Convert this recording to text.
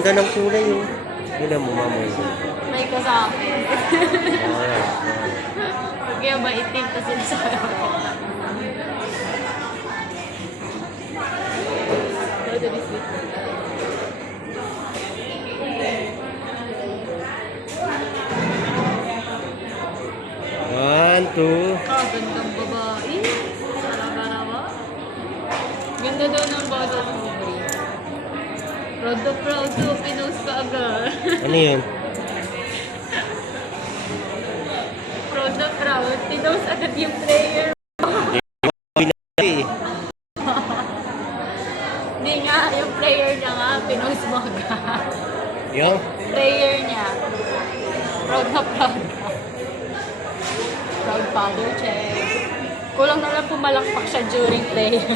Ganda ng kulay oh. Tingnan mo mama yun. May ka sa akin. Ah, Kaya ba itim pa sila sa akin? One, two. Gandang babae. Sarap-sarap. Ganda daw ng bottle mo, Bri. Proud to proud to. Pinost ka agad. Ano yun? Proud na proud. Pinost agad yung player. Eh. Hindi nga, yung player niya nga, pinost mo agad. Yung? Player niya. Proud na proud ka. Proud father check. Kulang na lang pumalakpak siya during player.